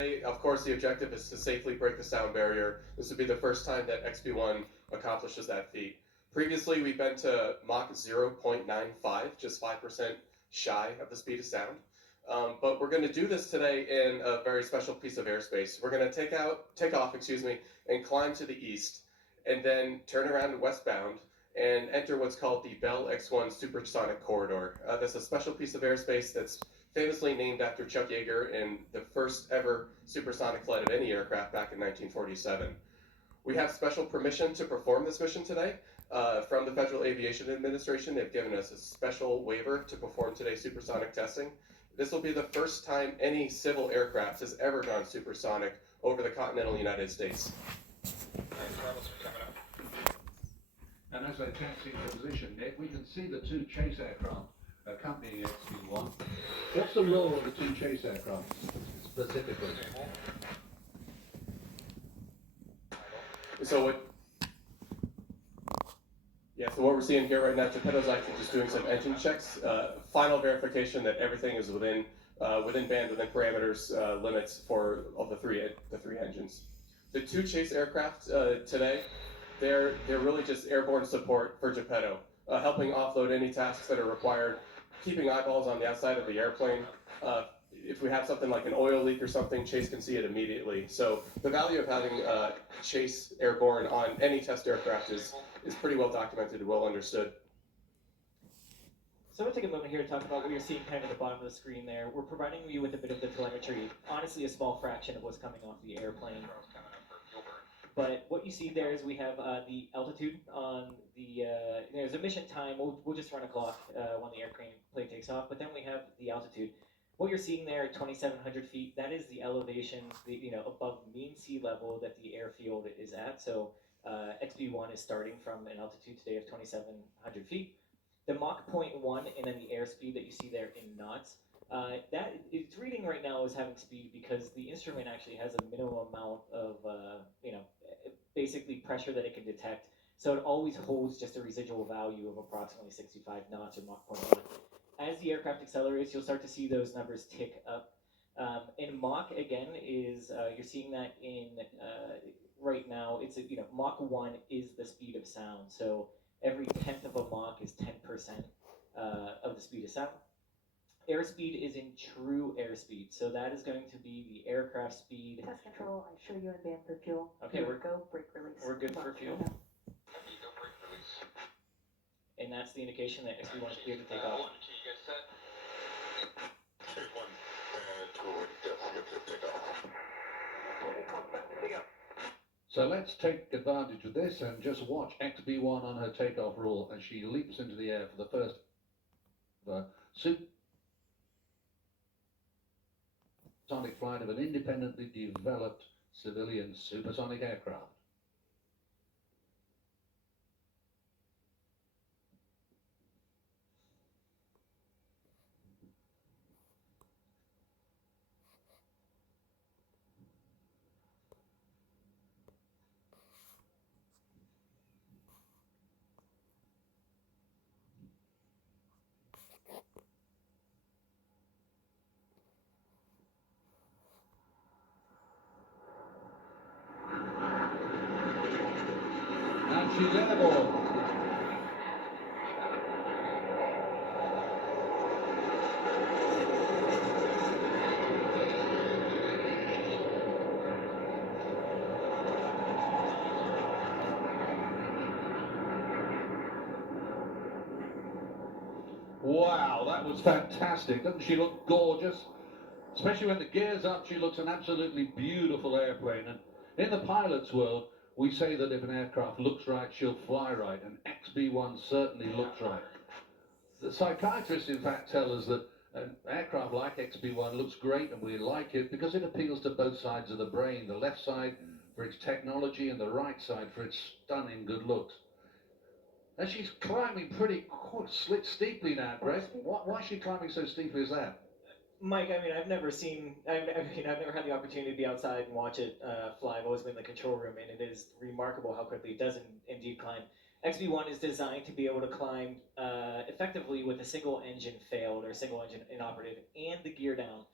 Of course, the objective is to safely break the sound barrier. This would be the first time that XB1 accomplishes that feat. Previously, we've been to Mach 0.95, just 5% shy of the speed of sound. But we're going to do this today in a very special piece of airspace. We're going to take off, and climb to the east, and then turn around westbound and enter what's called the Bell X1 Supersonic Corridor. That's a special piece of airspace that's famously named after Chuck Yeager in the first ever supersonic flight of any aircraft back in 1947. We have special permission to perform this mission today from the Federal Aviation Administration. They've given us a special waiver to perform today's supersonic testing. This will be the first time any civil aircraft has ever gone supersonic over the continental United States. And as they taxi into position, Nick, we can see the two chase aircraft accompanying XB1. What's the role of the two chase aircraft specifically? So what we're seeing here right now, Geppetto's actually just doing some engine checks, final verification that everything is within band, within parameters, limits for all the three engines. The two chase aircraft today, they're really just airborne support for Geppetto, helping offload any tasks that are required, keeping eyeballs on the outside of the airplane. If we have something like an oil leak or something, Chase can see it immediately. So the value of having Chase airborne on any test aircraft is pretty well documented and well understood. So I'm going to take a moment here to talk about what you're seeing kind of at the bottom of the screen there. We're providing you with a bit of the telemetry, honestly a small fraction of what's coming off the airplane. But what you see there is we have the altitude on the, there's a mission time, we'll just run a clock when the airplane takes off, but then we have the altitude. What you're seeing there at 2,700 feet, that is the elevation, above mean sea level that the airfield is at. So XB1 is starting from an altitude today of 2,700 feet. The Mach 0.1 and then the airspeed that you see there in knots, that it's reading right now is having speed because the instrument actually has a minimum amount of, basically pressure that it can detect. So it always holds just a residual value of approximately 65 knots or Mach 0.1. As the aircraft accelerates, you'll start to see those numbers tick up. And Mach, again, is, you're seeing that in, right now, it's, Mach 1 is the speed of sound. So every tenth of a Mach is 10% of the speed of sound. Airspeed is in true airspeed, so that is going to be the aircraft speed. Test control, I show you in band for fuel. Okay, we're go, brake release. We're good for fuel. And that's the indication that XB1 is clear to take off. So let's take advantage of this and just watch XB1 on her takeoff roll as she leaps into the air for the first supersonic flight of an independently developed civilian supersonic aircraft. And she's airborne. Wow, that was fantastic. Doesn't she look gorgeous? Especially when the gear's up, she looks an absolutely beautiful airplane. And in the pilot's world, we say that if an aircraft looks right, she'll fly right, and XB1 certainly looks right. The psychiatrists, in fact, tell us that an aircraft like XB1 looks great, and we like it because it appeals to both sides of the brain, the left side for its technology and the right side for its stunning good looks. And she's climbing pretty steeply now, Greg. Why is she climbing so steeply as that? Mike, I mean, I've never had the opportunity to be outside and watch it fly. I've always been in the control room, and it is remarkable how quickly it does indeed climb. XB1 is designed to be able to climb effectively with a single engine failed or single engine inoperative and the gear down.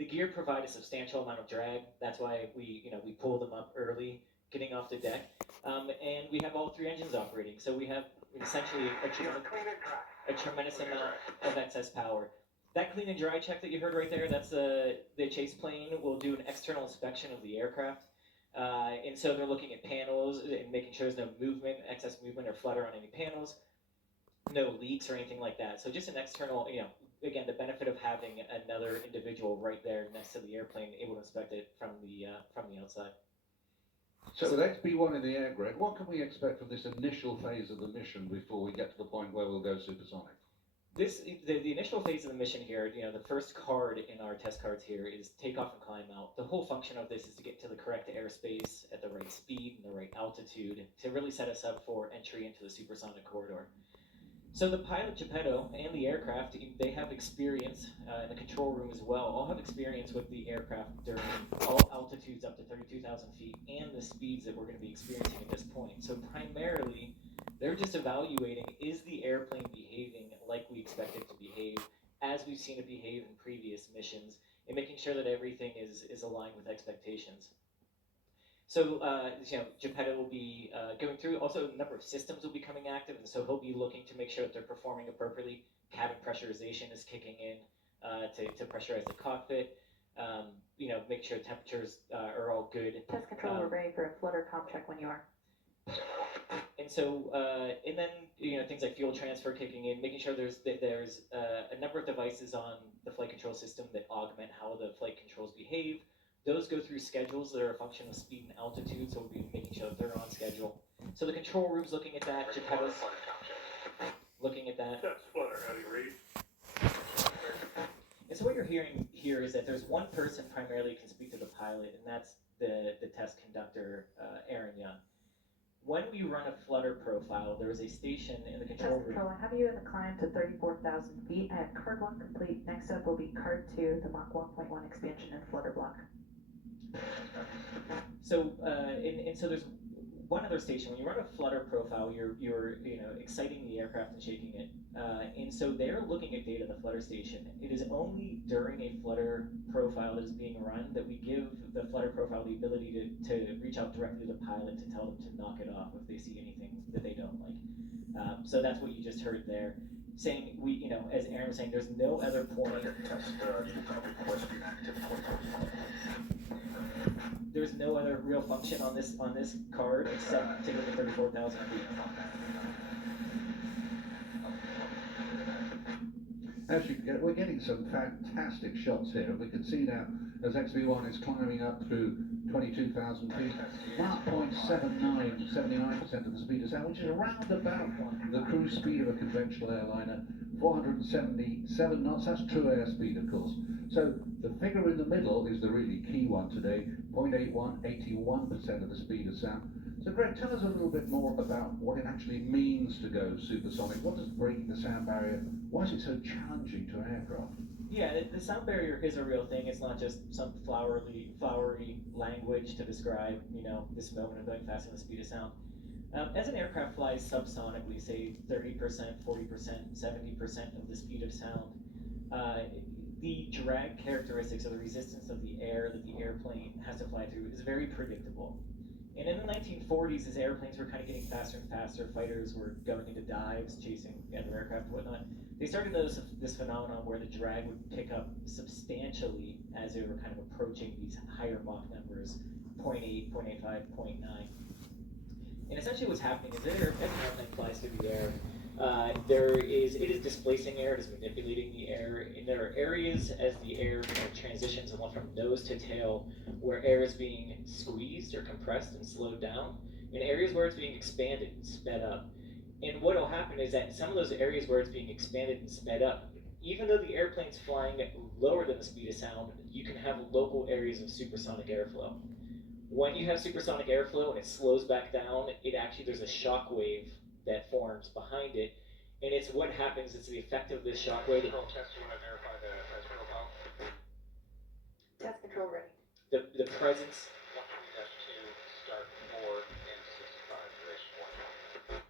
The gear provide a substantial amount of drag. That's why we pull them up early, getting off the deck. And we have all 3 engines operating. So we have essentially a tremendous amount of excess power. That clean and dry check that you heard right there, that's the chase plane will do an external inspection of the aircraft. And so they're looking at panels and making sure there's no movement, excess movement or flutter on any panels, no leaks or anything like that. So just an external, again, the benefit of having another individual right there next to the airplane able to inspect it from the outside. So with XB1 in the air, Greg, what can we expect from this initial phase of the mission before we get to the point where we'll go supersonic? The initial phase of the mission here, the first card in our test cards here is takeoff and climb out. The whole function of this is to get to the correct airspace at the right speed and the right altitude to really set us up for entry into the supersonic corridor. So the pilot, Geppetto, and the aircraft, they have experience in the control room as well, all have experience with the aircraft during all altitudes up to 32,000 feet and the speeds that we're going to be experiencing at this point. So primarily, they're just evaluating, is the airplane behaving like we expect it to behave, as we've seen it behave in previous missions, and making sure that everything is aligned with expectations. So, Geppetto will be going through. Also, a number of systems will be coming active, and so he'll be looking to make sure that they're performing appropriately. Cabin pressurization is kicking in to pressurize the cockpit. Make sure temperatures are all good. Test control, we're ready for a flutter comp check when you are. And so, and then things like fuel transfer kicking in, making sure there's a number of devices on the flight control system that augment how the flight controls behave. Those go through schedules that are a function of speed and altitude, so we'll be making sure that they're on schedule. So the control room's looking at that, Geppetto's looking at that. That's flutter, how do you read? And so what you're hearing here is that there's one person primarily can speak to the pilot, and that's the test conductor, Aaron Young. When we run a flutter profile, there is a station in the control Test room. control, I have you in the climb to 34,000 feet. I have card 1 complete. Next up will be card 2, the Mach 1.1 expansion and flutter block. So, and so there's one other station. When you run a flutter profile, you're exciting the aircraft and shaking it. And so they're looking at data in the flutter station. It is only during a flutter profile that is being run that we give the flutter profile the ability to reach out directly to the pilot to tell them to knock it off if they see anything that they don't like. So that's what you just heard there. Saying as Aaron was saying, there's no other point. There's no other real function on this card except to get to 34,000 feet. As you get, we're getting some fantastic shots here. We can see now as XB1 is climbing up through 22,000 feet, Mach 0.79, 79% of the speed of sound, which is around about the cruise speed of a conventional airliner, 477 knots. That's true airspeed, of course. So the figure in the middle is the really key one today, 0.81, 81% of the speed of sound. So Greg, tell us a little bit more about what it actually means to go supersonic. What does breaking the sound barrier, why is it so challenging to an aircraft? Yeah, the sound barrier is a real thing. It's not just some flowery language to describe, this moment of going faster than the speed of sound. As an aircraft flies subsonically, say 30%, 40%, 70% of the speed of sound, the drag characteristics of the resistance of the air that the airplane has to fly through is very predictable. And in the 1940s, as airplanes were kind of getting faster and faster, fighters were going into dives, chasing other aircraft and whatnot, they started to notice this phenomenon where the drag would pick up substantially as they were kind of approaching these higher Mach numbers, 0.8, 0.85, 0.9. And essentially what's happening is that as an airplane flies through the air, it is displacing air, it is manipulating the air, and there are areas as the air transitions from nose to tail where air is being squeezed or compressed and slowed down, and areas where it's being expanded and sped up. And what will happen is that some of those areas where it's being expanded and sped up, even though the airplane's flying lower than the speed of sound, you can have local areas of supersonic airflow. When you have supersonic airflow and it slows back down, there's a shock wave that forms behind it, and it's what happens, it's the effect of this shock wave. Test, you want to verify the transfer profile? Test control ready. The presence. F2, start 4 and 65, duration 1.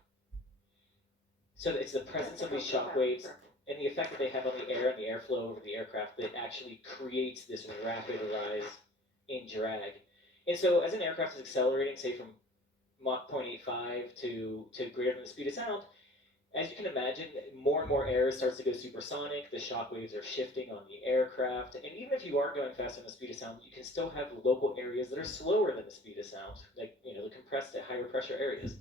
So it's the presence of these shock waves and the effect that they have on the air and the airflow over the aircraft that actually creates this rapid rise in drag. And so as an aircraft is accelerating, say from Mach 0.85 to greater than the speed of sound, as you can imagine, more and more air starts to go supersonic, the shock waves are shifting on the aircraft, and even if you are going faster than the speed of sound, you can still have local areas that are slower than the speed of sound, like, the compressed at higher pressure areas.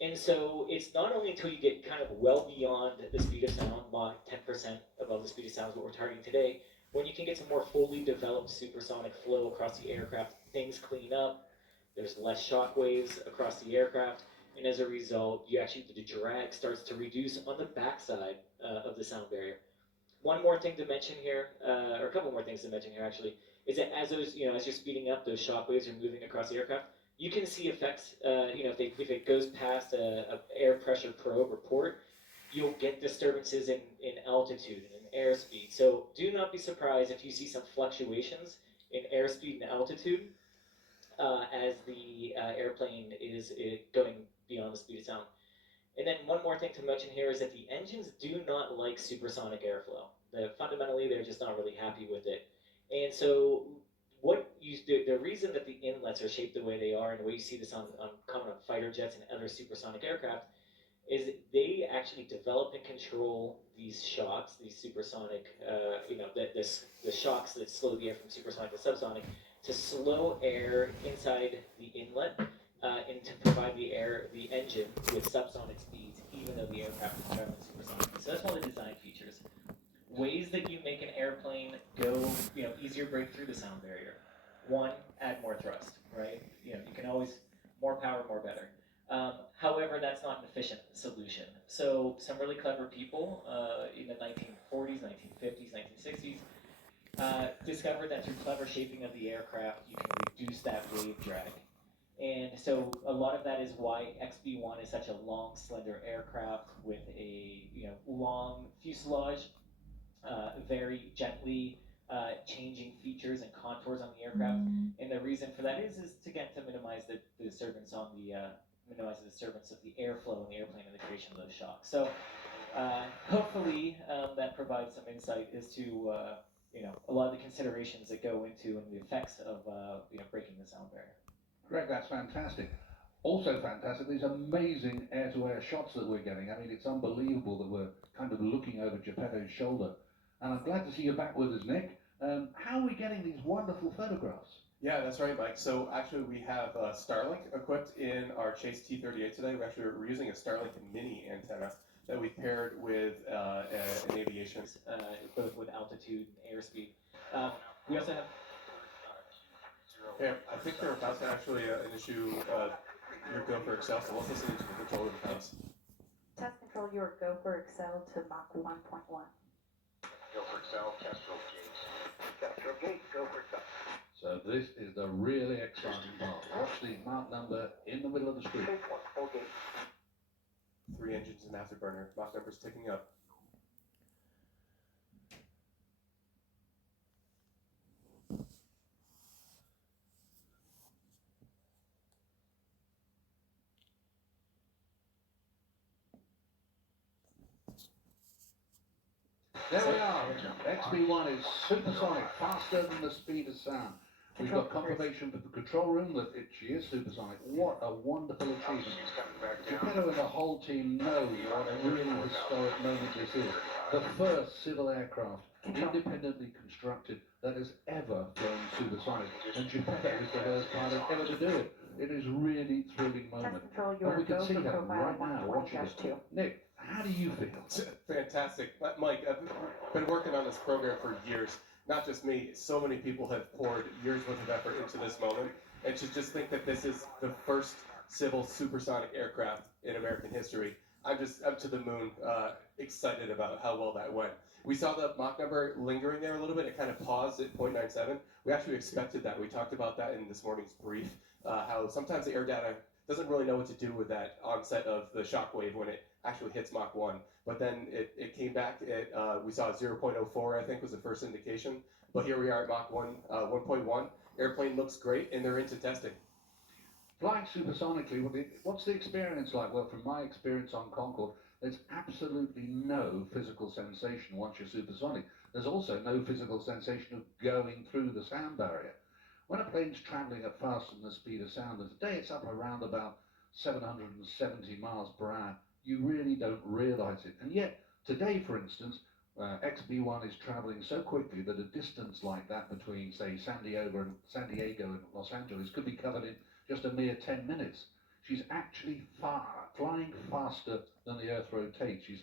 And so it's not only until you get kind of well beyond the speed of sound, Mach 10% above the speed of sound is what we're targeting today, when you can get some more fully developed supersonic flow across the aircraft, things clean up, there's less shock waves across the aircraft, and as a result, the drag starts to reduce on the backside of the sound barrier. One more thing to mention here, or a couple more things to mention here actually, is that as as you're speeding up, those shock waves are moving across the aircraft. You can see effects. If it goes past a air pressure probe or port, you'll get disturbances in altitude and in airspeed. So do not be surprised if you see some fluctuations in airspeed and altitude as the airplane is going beyond the speed of sound. And then one more thing to mention here is that the engines do not like supersonic airflow. Fundamentally, they're just not really happy with it. And so the reason that the inlets are shaped the way they are, and the way you see this on common on fighter jets and other supersonic aircraft, is they actually develop and control these shocks, these supersonic, the shocks that slow the air from supersonic to subsonic, to slow air inside the inlet and to provide the engine with subsonic speeds, even though the aircraft is traveling supersonically. So that's one of the design features. Ways that you make an airplane go, easier break through the sound barrier. One, add more thrust, right? You can always, more power, more better. However, that's not an efficient solution. So some really clever people in the 1940s, 1950s, 1960s discovered that through clever shaping of the aircraft, you can reduce that wave drag. And so a lot of that is why XB1 is such a long, slender aircraft with a long fuselage, very gently changing features and contours on the aircraft. And the reason for that is to minimize the disturbance on the minimize the disturbance of the airflow in the airplane and the creation of those shocks. So hopefully that provides some insight as to a lot of the considerations that go into and the effects of breaking the sound barrier. Greg, that's fantastic. Also fantastic, these amazing air-to-air shots that we're getting. I mean, it's unbelievable that we're kind of looking over Geppetto's shoulder. And I'm glad to see you back with us, Nick. How are we getting these wonderful photographs? Yeah, that's right, Mike. So actually we have Starlink equipped in our Chase T-38 today. We're using a Starlink mini antenna that we paired with an aviation. Both with altitude and airspeed. We also have... Yeah, I think they're about to actually issue your go for Excel, so let's listen to the control room times. Test control your go for Excel to Mach 1.1. Go for Excel, Castro Gate. Castro Gate, go for Excel. So this is the really exciting part. Watch the Mach number in the middle of the screen. 3 engines and afterburner. Mach number's ticking up. There we are. XB1 is supersonic, faster than the speed of sound. We've got confirmation from the control room that she is supersonic. What a wonderful achievement. Geppetto and the whole team know what a really historic moment this is. The first civil aircraft independently constructed that has ever flown supersonic. And Geppetto is the first pilot ever to do it. It is really thrilling moment. And we can see that right now watching it. Nick, how do you feel? Fantastic. Mike, I've been working on this program for years. Not just me, so many people have poured years worth of effort into this moment. And to just think that this is the first civil supersonic aircraft in American history, I'm to the moon excited about how well that went. We saw the Mach number lingering there a little bit. It kind of paused at 0.97. We actually expected that. We talked about that in this morning's brief, how sometimes the air data doesn't really know what to do with that onset of the shock wave when it actually hits Mach 1. But then it came back at, we saw 0.04, I think, was the first indication. But here we are at Mach 1.1. Airplane looks great, and they're into testing. Flying supersonically, what's the experience like? Well, from my experience on Concorde, There's absolutely no physical sensation once you're supersonic. There's also no physical sensation of going through the sound barrier. When a plane's traveling at faster than the speed of sound, and today it's up around about 770 miles per hour, you really don't realize it. And yet, today, for instance, XB1 is traveling so quickly that a distance like that between, say, San Diego and Los Angeles could be covered in just a mere 10 minutes. She's actually flying faster than the Earth rotates. She's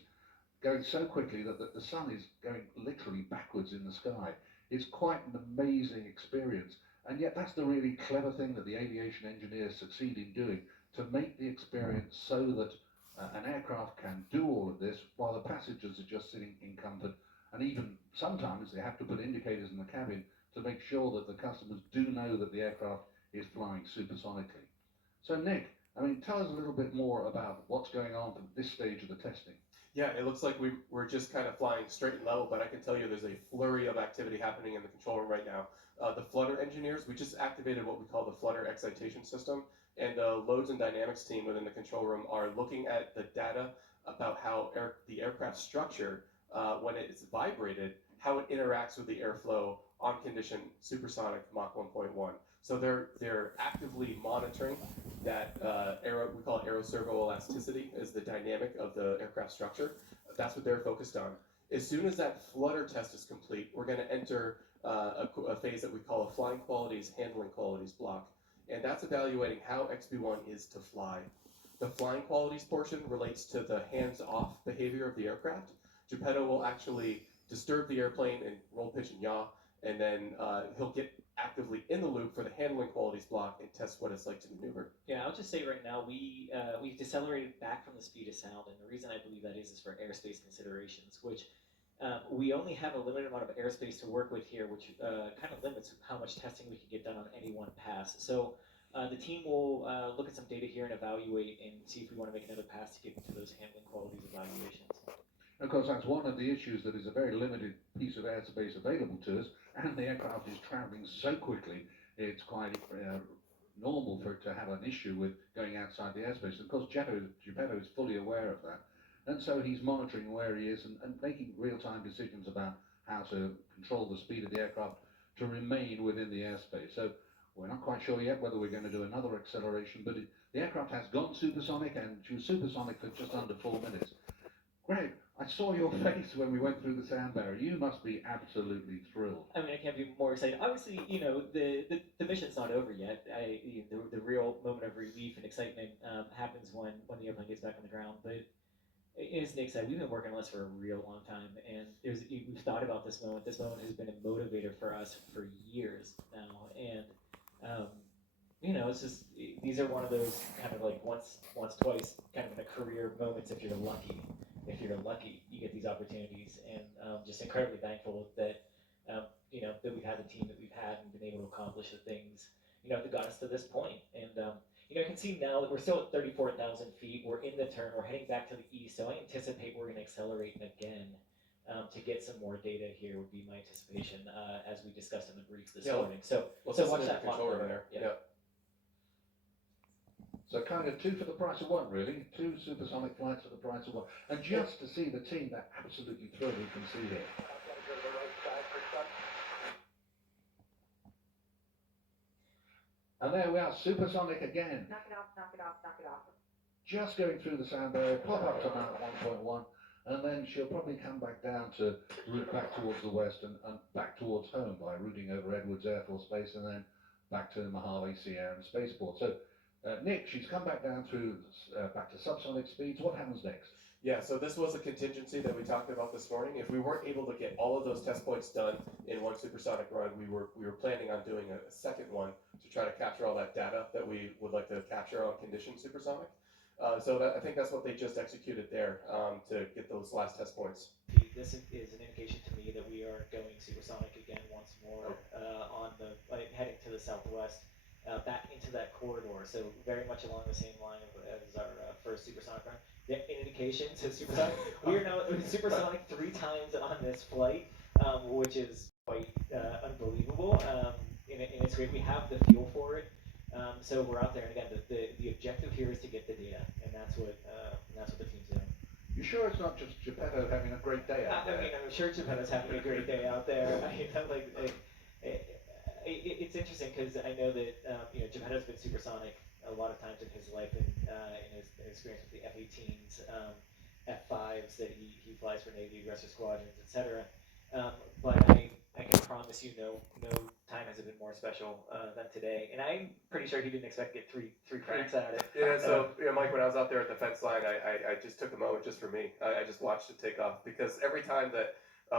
going so quickly that the sun is going literally backwards in the sky. It's quite an amazing experience. And yet that's the really clever thing that the aviation engineers succeed in doing, to make the experience so that an aircraft can do all of this while the passengers are just sitting in comfort. And even sometimes they have to put indicators in the cabin to make sure that the customers do know that the aircraft is flying supersonically. So Nick, I mean, tell us a little bit more about what's going on at this stage of the testing. Yeah, it looks like we're just kind of flying straight and level, but I can tell you there's a flurry of activity happening in the control room right now. The flutter engineers, we just activated what we call the flutter excitation system, and the loads and dynamics team within the control room are looking at the data about how the aircraft structure, when it's vibrated, how it interacts with the airflow on condition supersonic Mach 1.1. So they're actively monitoring that we call it aeroservo-elasticity, is the dynamic of the aircraft structure. That's what they're focused on. As soon as that flutter test is complete, we're going to enter a phase that we call a flying qualities, handling qualities block. And that's evaluating how XB1 is to fly. The flying qualities portion relates to the hands-off behavior of the aircraft. Geppetto will actually disturb the airplane and roll, pitch, and yaw, and then he'll get actively in the loop for the handling qualities block and test what it's like to maneuver. Yeah, I'll just say right now we've decelerated back from the speed of sound, and the reason I believe that is for airspace considerations, which we only have a limited amount of airspace to work with here, which kind of limits how much testing we can get done on any one pass. So the team will look at some data here and evaluate and see if we want to make another pass to get into those handling qualities evaluations. Of course, that's one of the issues, that is a very limited piece of airspace available to us, and the aircraft is traveling so quickly, it's quite normal for it to have an issue with going outside the airspace. Of course, Geppetto is fully aware of that, and so he's monitoring where he is and making real-time decisions about how to control the speed of the aircraft to remain within the airspace. So we're not quite sure yet whether we're going to do another acceleration, but the aircraft has gone supersonic, and she was supersonic for just under 4 minutes. Greg, I saw your face when we went through the sound barrier. You must be absolutely thrilled. I mean, I can't be more excited. Obviously, you know, the mission's not over yet. The real moment of relief and excitement happens when the airplane gets back on the ground. But as Nick said, we've been working on this for a real long time, and we've thought about this moment. This moment has been a motivator for us for years now, and you know, it's just, these are one of those kind of like once, twice, kind of in a career moments if you're lucky. If you're lucky, you get these opportunities, and just incredibly thankful that you know, that we've had the team that we've had and been able to accomplish the things, you know, that got us to this point. And you know, I can see now that we're still at 34,000 feet. We're in the turn. We're heading back to the east, so I anticipate we're going to accelerate again to get some more data here. Would be my anticipation as we discussed in the brief this morning. So Let's so listen watch to the that control room there. Yeah. So kind of two for the price of one, really. Two supersonic flights for the price of one. And just to see the team, they're absolutely thrilled, you can see here. And there we are, supersonic again. Knock it off, knock it off, knock it off. Just going through the sound barrier, pop up to Mach 1.1, and then she'll probably come back down to route back towards the west and back towards home by routing over Edwards Air Force Base and then back to Mojave Sierra and Spaceport. So Nick, she's come back down through back to subsonic speeds. What happens next? Yeah, so this was a contingency that we talked about this morning. If we weren't able to get all of those test points done in one supersonic run, we were planning on doing a second one to try to capture all that data that we would like to capture on condition supersonic. I think that's what they just executed there to get those last test points. This is an indication to me that we are going supersonic again once more on the heading to the southwest. Back into that corridor, so very much along the same line as our first supersonic run. The indication to supersonic, we are now supersonic 3 times on this flight, which is quite unbelievable. And it's great. We have the fuel for it, so we're out there. And again, the objective here is to get the data, and that's what the team's doing. You sure it's not just Geppetto having a great day out there? I mean, I'm sure Geppetto's having a great day out there. It's interesting because I know that Geppetto's been supersonic a lot of times in his life and in his experience with the F-18s, F-5s that he flies for Navy aggressor squadrons, etc. But I can promise you, no time has been more special than today. And I'm pretty sure he didn't expect to get three cracks at it. Yeah, so Mike, when I was out there at the fence line, I just took a moment just for me. I just watched it take off because every time that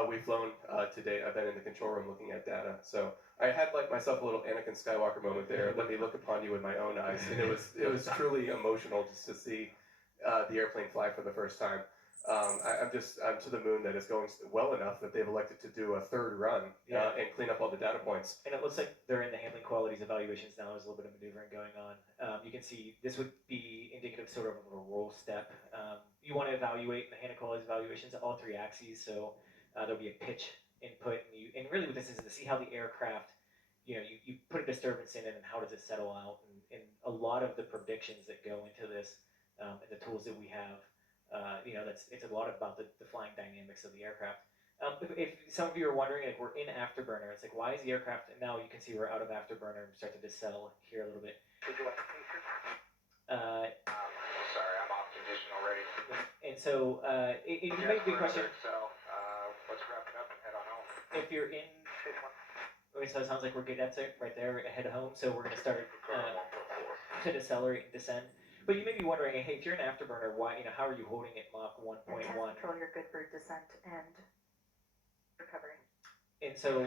we've flown to date, I've been in the control room looking at data. So I had like myself a little Anakin Skywalker moment there. Let me look upon you with my own eyes, and it was truly emotional just to see the airplane fly for the first time. I'm to the moon that it's going well enough that they've elected to do a third run and clean up all the data points. And it looks like they're in the handling qualities evaluations now. There's a little bit of maneuvering going on. You can see this would be indicative sort of a roll step. You want to evaluate the handling qualities evaluations at all three axes, so there'll be a pitch input, and really what this is to see how the aircraft, you put a disturbance in it and how does it settle out, and a lot of the predictions that go into this and the tools that we have. It's a lot about the flying dynamics of the aircraft. If some of you are wondering, like, we're in afterburner, it's like, why is the aircraft, and now you can see we're out of afterburner and start to decel here a little bit. Sorry, I'm off condition already. And so, it may be a question, So, let's wrap it up and head on home. if you're in, okay, so it sounds like we're good, that's it, right there, head home, so we're going to start to decelerate and descend. But you may be wondering, hey, if you're an afterburner, why, how are you holding at Mach 1.1? Control, you're good for descent and recovery. And so